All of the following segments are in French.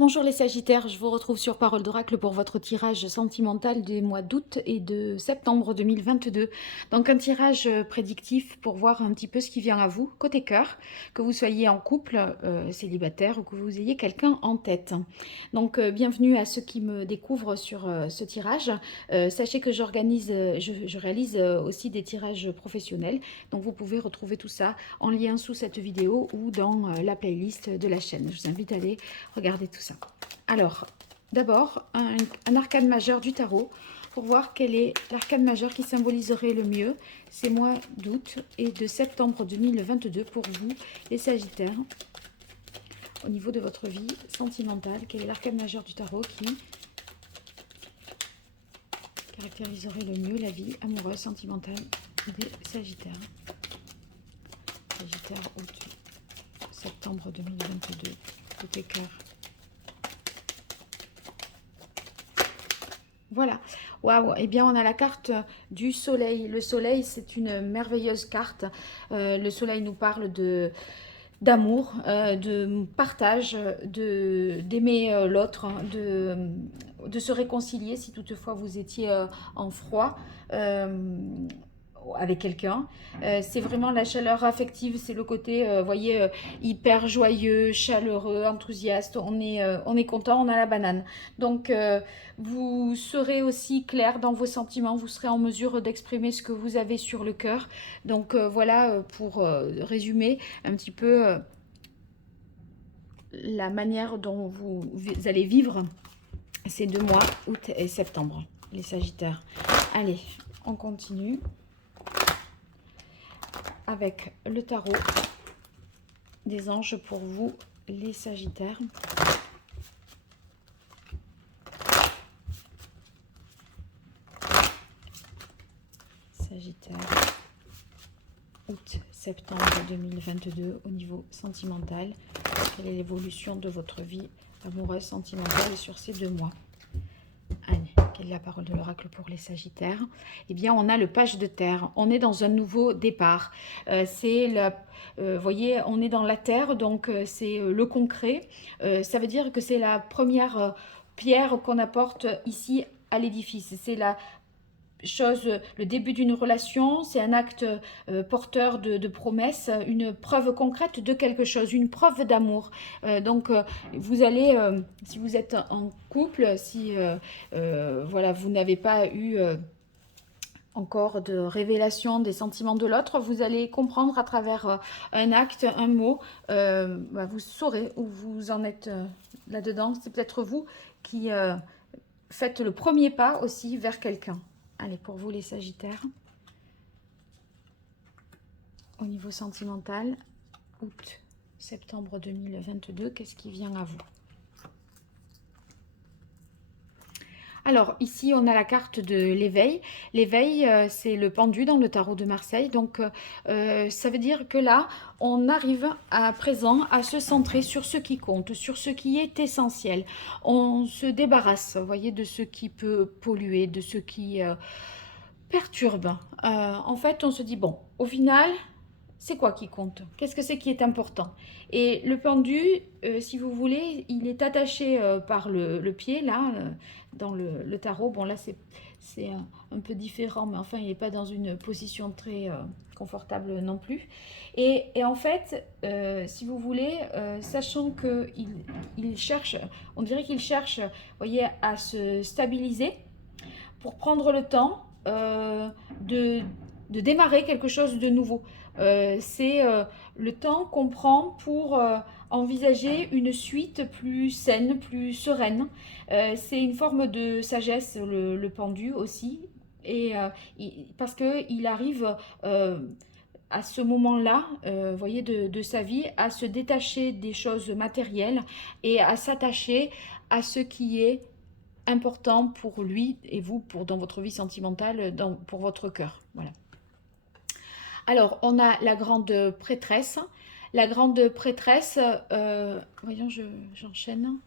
Bonjour les Sagittaires, je vous retrouve sur Parole d'Oracle pour votre tirage sentimental des mois d'août et de septembre 2022. Donc un tirage prédictif pour voir un petit peu ce qui vient à vous, côté cœur, que vous soyez en couple, célibataire ou que vous ayez quelqu'un en tête. Donc bienvenue à ceux qui me découvrent sur ce tirage. Sachez que je réalise aussi des tirages professionnels, donc vous pouvez retrouver tout ça en lien sous cette vidéo ou dans la playlist de la chaîne. Je vous invite à aller regarder tout ça. Alors, d'abord, un arcane majeur du tarot pour voir quel est l'arcane majeur qui symboliserait le mieux ces mois d'août et de septembre 2022 pour vous, les Sagittaires. Au niveau de votre vie sentimentale, quel est l'arcane majeur du tarot qui caractériserait le mieux la vie amoureuse sentimentale des Sagittaires. Sagittaire, août, septembre 2022, côté cœur. Voilà, waouh, eh bien on a la carte du soleil. Le soleil, c'est une merveilleuse carte. Le soleil nous parle d'amour, de partage, d'aimer l'autre, de se réconcilier si toutefois vous étiez en froid. Avec quelqu'un. C'est vraiment la chaleur affective, c'est le côté, voyez, hyper joyeux, chaleureux, enthousiaste. On est content, on a la banane. Donc, vous serez aussi clair dans vos sentiments, vous serez en mesure d'exprimer ce que vous avez sur le cœur. Donc, voilà, pour résumer un petit peu la manière dont vous allez vivre ces 2 mois, août et septembre, les Sagittaires. Allez, on continue avec le tarot des anges pour vous, les Sagittaires. Sagittaire, août, septembre 2022 au niveau sentimental. Quelle est l'évolution de votre vie amoureuse sentimentale sur ces 2 mois? Allez, quelle est la parole de l'oracle pour les Sagittaires? Eh bien, on a le page de terre. On est dans un nouveau départ. Voyez, on est dans la terre, donc c'est le concret. Ça veut dire que c'est la première pierre qu'on apporte ici à l'édifice. C'est la le début d'une relation, c'est un acte porteur de promesses, une preuve concrète de quelque chose, une preuve d'amour. Donc, vous allez, si vous êtes en couple, si voilà, vous n'avez pas eu encore de révélation des sentiments de l'autre, vous allez comprendre à travers un acte, un mot, vous saurez où vous en êtes là-dedans. C'est peut-être vous qui faites le premier pas aussi vers quelqu'un. Allez, pour vous les Sagittaires, au niveau sentimental, août, septembre 2022, qu'est-ce qui vient à vous? Alors, ici, on a la carte de l'éveil. L'éveil, c'est le pendu dans le tarot de Marseille. Donc, ça veut dire que là, on arrive à présent à se centrer sur ce qui compte, sur ce qui est essentiel. On se débarrasse, vous voyez, de ce qui peut polluer, de ce qui perturbe. En fait, on se dit, bon, au final, c'est quoi qui compte? Qu'est-ce que c'est qui est important? Et le pendu, si vous voulez, il est attaché par le pied, là, dans le tarot. Bon, là, c'est un peu différent, mais enfin, il n'est pas dans une position très confortable non plus. Et en fait, si vous voulez, sachant qu'il cherche, on dirait qu'il cherche, voyez, à se stabiliser pour prendre le temps de démarrer quelque chose de nouveau. C'est le temps qu'on prend pour envisager une suite plus saine, plus sereine. C'est une forme de sagesse, le pendu aussi. Et parce qu'il arrive à ce moment-là, voyez, de sa vie, à se détacher des choses matérielles et à s'attacher à ce qui est important pour lui et vous dans votre vie sentimentale, pour votre cœur. Voilà. Alors, on a la grande prêtresse. La grande prêtresse, voyons, j'enchaîne.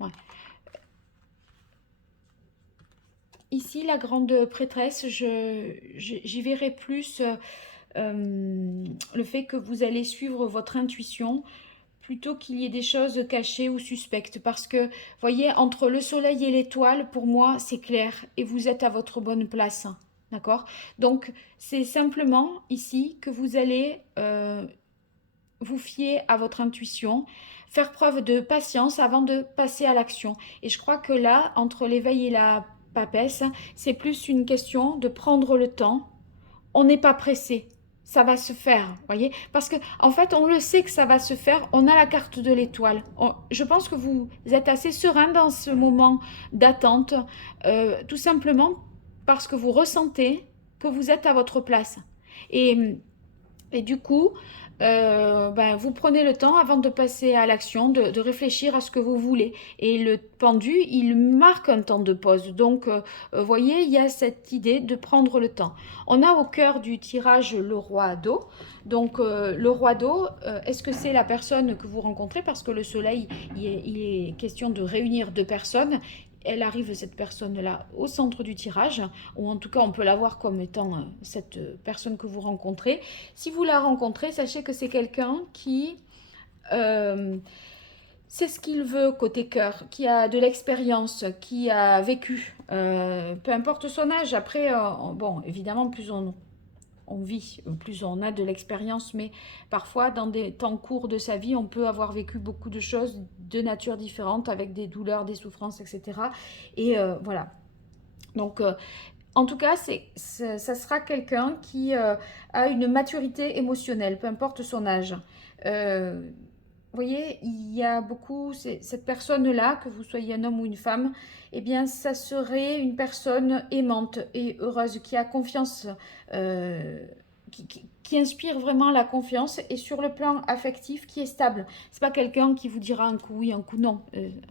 Ouais. Ici, la grande prêtresse, j'y verrai plus le fait que vous allez suivre votre intuition, plutôt qu'il y ait des choses cachées ou suspectes. Parce que, voyez, entre le soleil et l'étoile, pour moi, c'est clair. Et vous êtes à votre bonne place. D'accord? Donc, c'est simplement ici que vous allez vous fier à votre intuition, faire preuve de patience avant de passer à l'action. Et je crois que là, entre l'éveil et la papesse, c'est plus une question de prendre le temps. On n'est pas pressé. Ça va se faire, voyez? Parce que en fait, on le sait que ça va se faire. On a la carte de l'étoile. Je pense que vous êtes assez serein dans ce moment d'attente, tout simplement parce que vous ressentez que vous êtes à votre place. Et et du coup, ben, vous prenez le temps avant de passer à l'action, de réfléchir à ce que vous voulez. Et le pendu, il marque un temps de pause. Donc, voyez, il y a cette idée de prendre le temps. On a au cœur du tirage le roi d'eau. Donc, le roi d'eau, est-ce que c'est la personne que vous rencontrez? Parce que le soleil, il est question de réunir deux personnes. Elle arrive, cette personne-là, au centre du tirage, ou en tout cas, on peut la voir comme étant cette personne que vous rencontrez. Si vous la rencontrez, sachez que c'est quelqu'un qui euh, sait ce qu'il veut côté cœur, qui a de l'expérience, qui a vécu, peu importe son âge. Après, bon, évidemment, plus on vit, plus on a de l'expérience, mais parfois, dans des temps courts de sa vie, on peut avoir vécu beaucoup de choses de nature différente, avec des douleurs, des souffrances, etc. Et voilà. Donc, en tout cas, ça sera quelqu'un qui a une maturité émotionnelle, peu importe son âge. Vous voyez, il y a beaucoup, cette personne-là, que vous soyez un homme ou une femme, eh bien, ça serait une personne aimante et heureuse, qui a confiance, euh, qui inspire vraiment la confiance, et sur le plan affectif, qui est stable. C'est pas quelqu'un qui vous dira un coup oui, un coup non.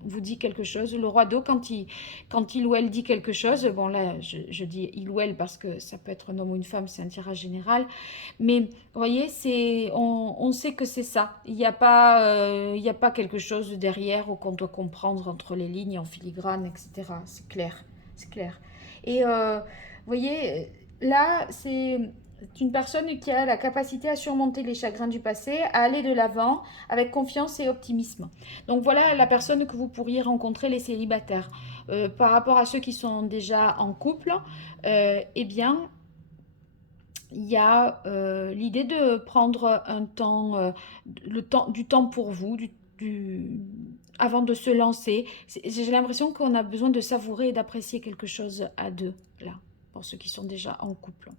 Vous dit quelque chose. Le roi d'eau, quand il ou elle dit quelque chose, bon là, je dis il ou elle parce que ça peut être un homme ou une femme, c'est un tirage général. Mais vous voyez, on sait que c'est ça. Il y a pas quelque chose derrière qu'on doit comprendre entre les lignes, en filigrane, etc. C'est clair, c'est clair. Et vous voyez, là, c'est une personne qui a la capacité à surmonter les chagrins du passé, à aller de l'avant avec confiance et optimisme. Donc voilà la personne que vous pourriez rencontrer, les célibataires. Par rapport à ceux qui sont déjà en couple, eh bien, il y a l'idée de prendre un temps, du temps pour vous, avant de se lancer. J'ai l'impression qu'on a besoin de savourer et d'apprécier quelque chose à deux, là, pour ceux qui sont déjà en couple.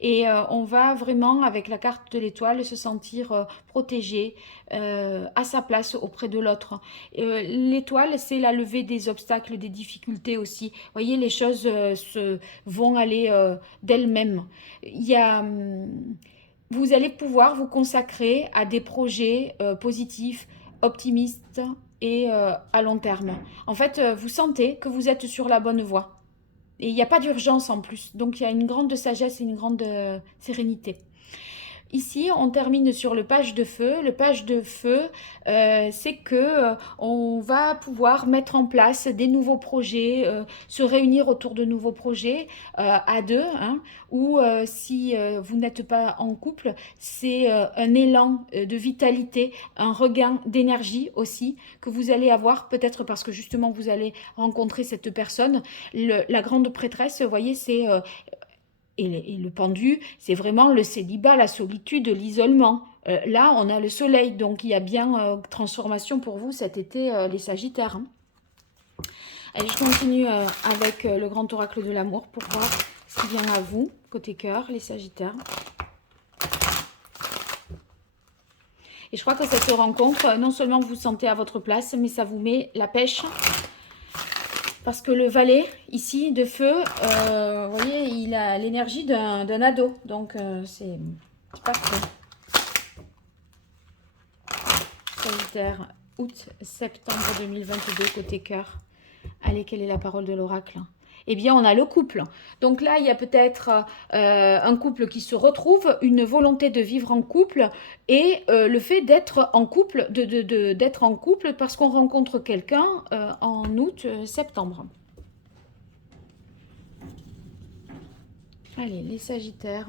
Et on va vraiment, avec la carte de l'étoile, se sentir protégé, à sa place auprès de l'autre. L'étoile, c'est la levée des obstacles, des difficultés aussi. Vous voyez, les choses vont aller d'elles-mêmes. Il y a, vous allez pouvoir vous consacrer à des projets positifs, optimistes et à long terme. En fait, vous sentez que vous êtes sur la bonne voie. Et il n'y a pas d'urgence en plus. Donc il y a une grande sagesse et une grande sérénité. Ici, on termine sur le page de feu. Le page de feu, c'est que on va pouvoir mettre en place des nouveaux projets, se réunir autour de nouveaux projets à deux, hein, ou si vous n'êtes pas en couple, c'est un élan de vitalité, un regain d'énergie aussi que vous allez avoir, peut-être parce que justement vous allez rencontrer cette personne. La grande prêtresse, vous voyez, c'est et le pendu, c'est vraiment le célibat, la solitude, l'isolement. Là, on a le soleil, donc il y a bien transformation pour vous cet été, les Sagittaires, hein. Allez, je continue avec le grand oracle de l'amour pour voir ce qui vient à vous, côté cœur, les Sagittaires. Et je crois que cette rencontre, non seulement vous vous sentez à votre place, mais ça vous met la pêche. Parce que le valet, ici, de feu, vous voyez, il a l'énergie d'un ado. Donc, c'est parfait. Sagittaire, août-septembre 2022, côté cœur. Allez, quelle est la parole de l'oracle? Eh bien, on a le couple. Donc là, il y a peut-être un couple qui se retrouve, une volonté de vivre en couple et le fait d'être en couple, d'être en couple parce qu'on rencontre quelqu'un en août-septembre. Allez, les Sagittaires.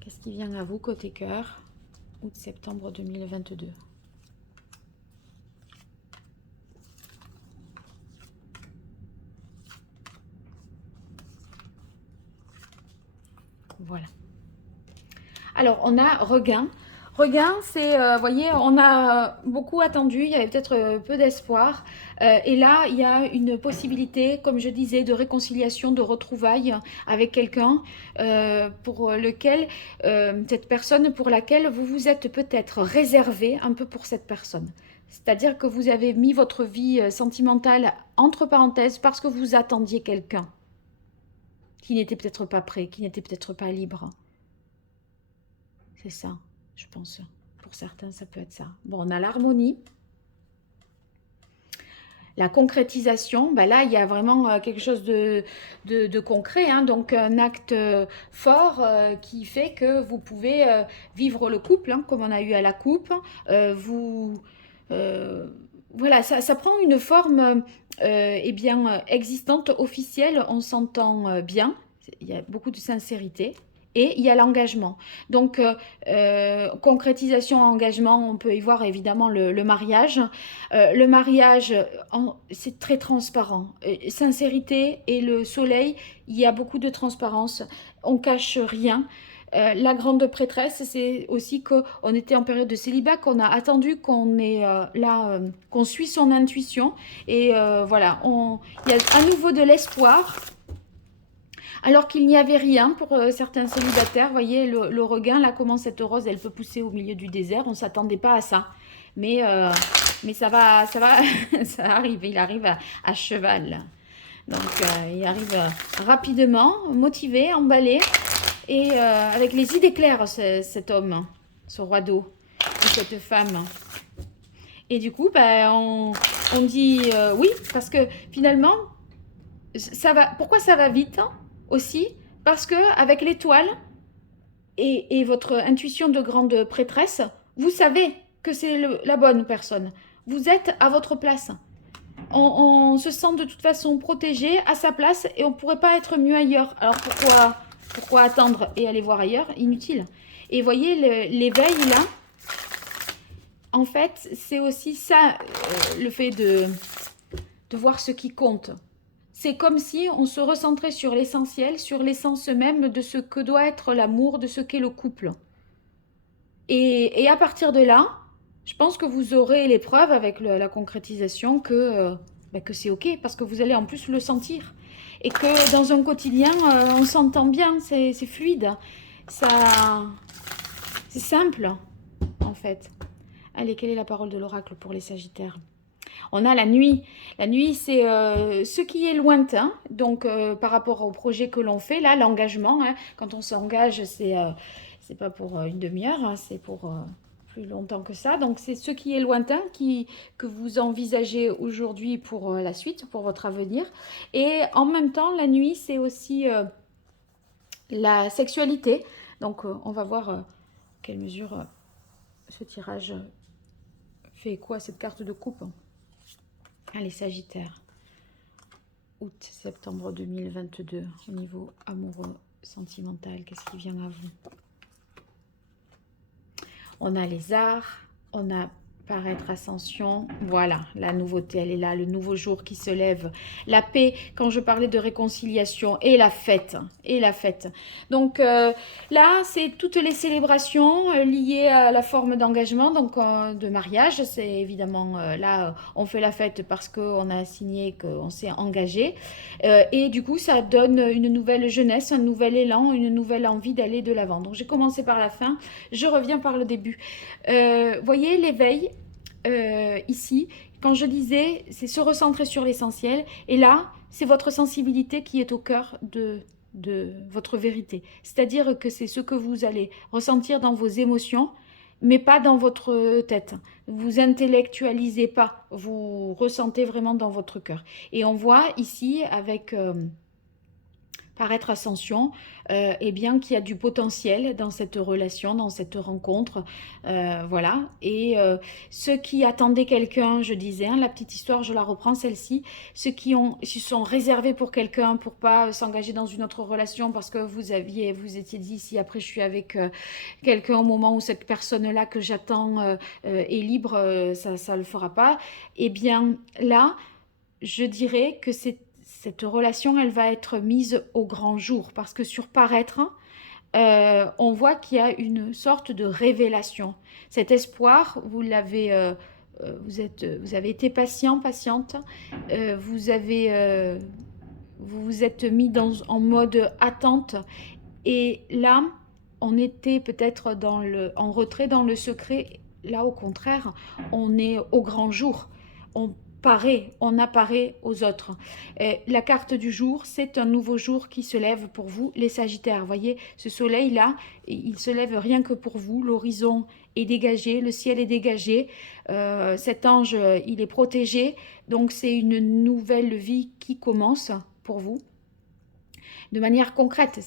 Qu'est-ce qui vient à vous côté cœur? Août-septembre 2022. Voilà. Alors, on a regain. Regain, c'est, vous voyez, on a beaucoup attendu, il y avait peut-être peu d'espoir. Et là, il y a une possibilité, comme je disais, de réconciliation, de retrouvailles avec quelqu'un pour lequel, cette personne pour laquelle vous vous êtes peut-être réservé un peu pour cette personne. C'est-à-dire que vous avez mis votre vie sentimentale entre parenthèses parce que vous attendiez quelqu'un qui n'était peut-être pas prêt, qui n'était peut-être pas libre. C'est ça, je pense. Pour certains, ça peut être ça. Bon, on a l'harmonie. La concrétisation, ben là, il y a vraiment quelque chose de concret. Hein, donc, un acte fort qui fait que vous pouvez vivre le couple, hein, comme on a eu à la coupe. Vous... voilà, ça prend une forme eh bien, existante, officielle. On s'entend bien. Il y a beaucoup de sincérité. Et il y a l'engagement. Donc, concrétisation, engagement, on peut y voir évidemment le mariage. Le mariage, c'est très transparent. Sincérité et le soleil, il y a beaucoup de transparence. On cache rien. La grande prêtresse, c'est aussi qu'on était en période de célibat, qu'on a attendu, qu'on est là, qu'on suit son intuition. Et voilà, il y a à nouveau de l'espoir. Alors qu'il n'y avait rien pour certains célibataires. Vous voyez, le regain, là, comment cette rose, elle peut pousser au milieu du désert. On ne s'attendait pas à ça. Mais ça va, ça arrive. Il arrive à cheval. Donc, il arrive rapidement, motivé, emballé. Et avec les idées claires, cet homme, ce roi d'eau, ou cette femme. Et du coup, ben, on dit oui, parce que finalement, ça va. Pourquoi ça va vite hein, aussi? Parce que avec l'étoile et votre intuition de grande prêtresse, vous savez que c'est la bonne personne. Vous êtes à votre place. On se sent de toute façon protégé à sa place et on ne pourrait pas être mieux ailleurs. Alors pourquoi attendre et aller voir ailleurs? Inutile. Et voyez, l'éveil là, en fait, c'est aussi ça, le fait de voir ce qui compte. C'est comme si on se recentrait sur l'essentiel, sur l'essence même de ce que doit être l'amour, de ce qu'est le couple. Et à partir de là, je pense que vous aurez les preuves avec la concrétisation que c'est OK, parce que vous allez en plus le sentir. Et que dans un quotidien, on s'entend bien, c'est fluide. C'est simple, en fait. Allez, quelle est la parole de l'oracle pour les Sagittaires? On a la nuit. La nuit, c'est ce qui est lointain. Donc, par rapport au projet que l'on fait, là, l'engagement, hein, quand on s'engage, c'est pas pour une demi-heure, hein, c'est pour plus longtemps que ça. Donc, c'est ce qui est lointain que vous envisagez aujourd'hui pour la suite, pour votre avenir. Et en même temps, la nuit, c'est aussi la sexualité. Donc, on va voir quelle mesure ce tirage fait quoi à cette carte de coupe. Allez, Sagittaire. Août-septembre 2022. Au niveau amoureux, sentimental, qu'est-ce qui vient à vous? On a les arts, on a paraître, ascension. Voilà, la nouveauté, elle est là, le nouveau jour qui se lève. La paix, quand je parlais de réconciliation, et la fête. Et la fête. Donc là, c'est toutes les célébrations liées à la forme d'engagement, donc de mariage. C'est évidemment là, on fait la fête parce qu'on a signé, qu'on s'est engagé. Et du coup, ça donne une nouvelle jeunesse, un nouvel élan, une nouvelle envie d'aller de l'avant. Donc j'ai commencé par la fin, je reviens par le début. Voyez l'éveil ici, quand je disais, c'est se recentrer sur l'essentiel. Et là, c'est votre sensibilité qui est au cœur de votre vérité. C'est-à-dire que c'est ce que vous allez ressentir dans vos émotions, mais pas dans votre tête. Vous intellectualisez pas, vous ressentez vraiment dans votre cœur. Et on voit ici avec... paraître ascension, eh bien qu'il y a du potentiel dans cette relation, dans cette rencontre, voilà. Et ceux qui attendaient quelqu'un, je disais, hein, la petite histoire, je la reprends celle-ci, ceux qui se sont réservés pour quelqu'un, pour pas s'engager dans une autre relation parce que vous étiez dit, si après je suis avec quelqu'un au moment où cette personne-là que j'attends est libre, ça le fera pas. Eh bien là, je dirais que cette relation, elle va être mise au grand jour parce que sur paraître, on voit qu'il y a une sorte de révélation. Cet espoir, vous avez été patient, patiente, vous vous êtes mis en mode attente et là, on était peut-être en retrait, dans le secret. Là, au contraire, on est au grand jour. On on apparaît aux autres. Et la carte du jour, c'est un nouveau jour qui se lève pour vous, les Sagittaires. Vous voyez, ce soleil-là, il se lève rien que pour vous. L'horizon est dégagé, le ciel est dégagé. Cet ange, il est protégé. Donc, c'est une nouvelle vie qui commence pour vous de manière concrète.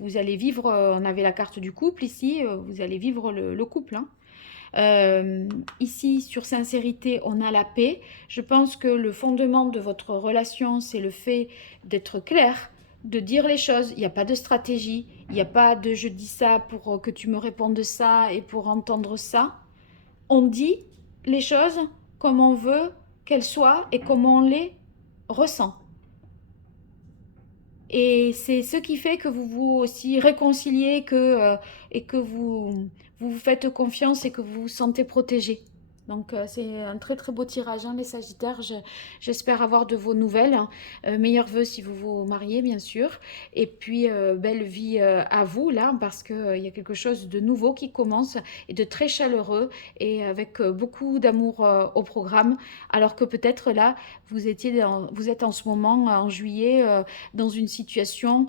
Vous allez vivre, on avait la carte du couple ici, vous allez vivre le couple. Hein. Ici, sur sincérité, on a la paix. Je pense que le fondement de votre relation, c'est le fait d'être clair, de dire les choses. Il n'y a pas de stratégie, il n'y a pas de je dis ça pour que tu me répondes ça et pour entendre ça. On dit les choses comme on veut qu'elles soient et comme on les ressent. Et c'est ce qui fait que vous vous aussi réconciliez et que vous faites confiance et que vous vous sentez protégé. Donc c'est un très très beau tirage, hein, les Sagittaires. J'espère avoir de vos nouvelles. Hein. Meilleurs vœux si vous vous mariez, bien sûr. Et puis belle vie à vous là, parce qu'il y a quelque chose de nouveau qui commence et de très chaleureux et avec beaucoup d'amour au programme. Alors que peut-être là, vous êtes en ce moment en juillet dans une situation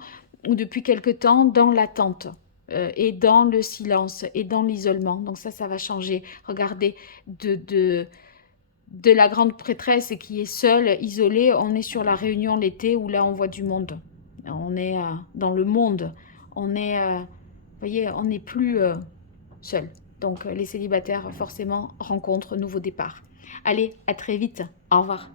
où depuis quelque temps dans l'attente et dans le silence et dans l'isolement. Donc ça va changer. Regardez, de la grande prêtresse qui est seule, isolée, on est sur la Réunion l'été où là on voit du monde. On est dans le monde. On est, vous voyez, on n'est plus seul. Donc les célibataires forcément rencontrent nouveau départ. Allez, à très vite. Au revoir.